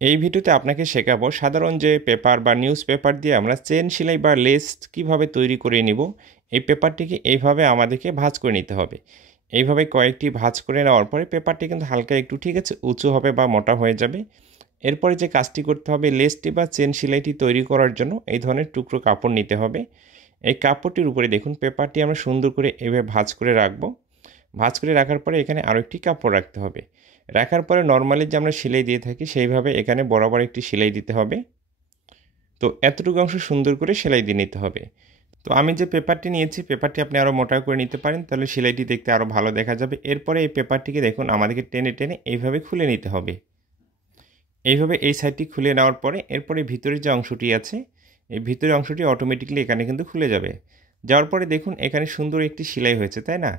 এই ভিডিওতে আপনাকে শেখাবো সাধারণ যে পেপার বা নিউজ পেপার দিয়ে আমরা চেন সেলাই বা লেস কিভাবে তৈরি করে নিব। এই পেপারটিকে এইভাবে আমাদেরকে ভাঁজ করে নিতে হবে। এইভাবে কয়েকটি ভাঁজ করে নেওয়ার পরে পেপারটি কিন্তু হালকা একটু ঠিক আছে উঁচু হবে বা মোটা হয়ে যাবে। এরপরে যে কাজটি করতে হবে, লেসটি বা চেন সেলাইটি তৈরি করার জন্য এই ধরনের টুকরো কাপড় নিতে হবে। এই কাপড়টির উপরে দেখুন পেপারটি আমরা সুন্দর করে এভাবে ভাঁজ করে রাখবো। ভাঁজ করে রাখার পরে এখানে আরও একটি কাপড় রাখতে হবে। রাখার পরে নর্মালি যে আমরা সেলাই দিয়ে থাকি সেইভাবে এখানে বরাবর একটি সেলাই দিতে হবে। তো এতটুকু অংশ সুন্দর করে সেলাই দিয়ে নিতে হবে। তো আমি যে পেপারটি নিয়েছি, পেপারটি আপনি আরও মোটা করে নিতে পারেন, তাহলে সেলাইটি দেখতে আরও ভালো দেখা যাবে। এরপরে এই পেপারটিকে দেখুন আমাদেরকে টেনে টেনে এইভাবে খুলে নিতে হবে। এইভাবে এই সাইডটি খুলে নেওয়ার পরে এরপরে ভিতরের যে অংশটি আছে, এই ভিতরের অংশটি অটোমেটিকলি এখানে কিন্তু খুলে যাবে। যাওয়ার পরে দেখুন এখানে সুন্দর একটি সেলাই হয়েছে, তাই না?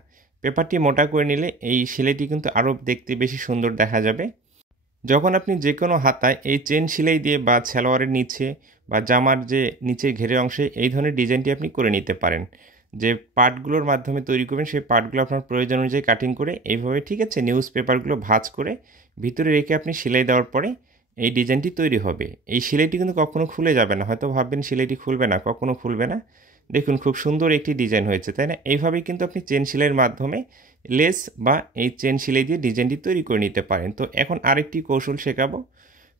পেপারটি মোটা করে নিলে এই সেলাইটি কিন্তু আরও দেখতে বেশি সুন্দর দেখা যাবে। যখন আপনি যে কোনো হাতায় এই চেন সেলাই দিয়ে বা সালোয়ারের নিচে বা জামার যে নিচের ঘেরের অংশে এই ধরনের ডিজাইনটি আপনি করে নিতে পারেন। যে পার্টগুলোর মাধ্যমে তৈরি করবেন সেই পার্টগুলো আপনার প্রয়োজন অনুযায়ী কাটিং করে এইভাবে ঠিক আছে নিউজ পেপারগুলো ভাঁজ করে ভিতরে রেখে আপনি সেলাই দেওয়ার পরে এই ডিজাইনটি তৈরি হবে। এই সেলাইটি কিন্তু কখনো খুলে যাবে না। হয়তো ভাববেন সেলাইটি খুলবে না, কখনো খুলবে না। দেখুন খুব সুন্দর একটি ডিজাইন হয়েছে, তাই না? এইভাবেই কিন্তু আপনি চেন সেলাইয়ের মাধ্যমে লেস বা এই চেন সেলাই দিয়ে ডিজাইনটি তৈরি করে নিতে পারেন। তো এখন আরেকটি কৌশল শেখাবো।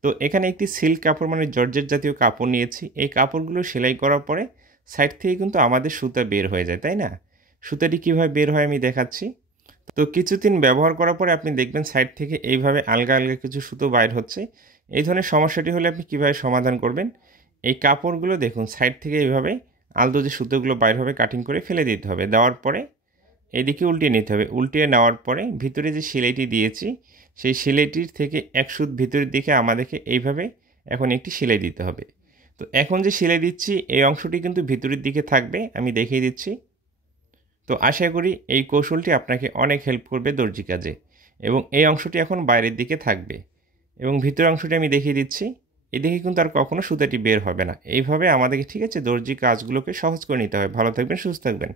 তো এখানে একটি সিল্ক কাপড় মানে জর্জেট জাতীয় কাপড় নিয়েছি। এই কাপড়গুলো সেলাই করার পরে সাইড থেকে কিন্তু আমাদের সুতা বের হয়ে যায়, তাই না? সুতাটি কীভাবে বের হয় আমি দেখাচ্ছি। তো কিছুদিন ব্যবহার করার পরে আপনি দেখবেন সাইড থেকে এইভাবে আলগা আলগা কিছু সুতো বাইর হচ্ছে। এই ধরনের সমস্যাটি হলে আপনি কীভাবে সমাধান করবেন? এই কাপড়গুলো দেখুন সাইড থেকে এইভাবে আলতো যে সুতোগুলো বাইর হবে কাটিং করে ফেলে দিতে হবে। দেওয়ার পরে এদিকে উল্টিয়ে নিতে হবে। উল্টিয়ে নেওয়ার পরে ভিতরে যে সেলাইটি দিয়েছি সেই সেলাইটির থেকে এক সুত ভিতরের দিকে আমাদেরকে এইভাবে এখন একটি সেলাই দিতে হবে। তো এখন যে সেলাই দিচ্ছি এই অংশটি কিন্তু ভিতরের দিকে থাকবে, আমি দেখিয়ে দিচ্ছি। তো আশা করি এই কৌশলটি আপনাকে অনেক হেল্প করবে দর্জি কাজে। এবং এই অংশটি এখন বাইরের দিকে থাকবে এবং ভিতরের অংশটি আমি দেখিয়ে দিচ্ছি। এদিকে কিন্তু আর কখনো সুতাটি বের হবে না। এইভাবে আমাদেরকে ঠিক আছে দর্জি কাজগুলোকে সহজ করে নিতে হবে। ভালো থাকবেন, সুস্থ থাকবেন।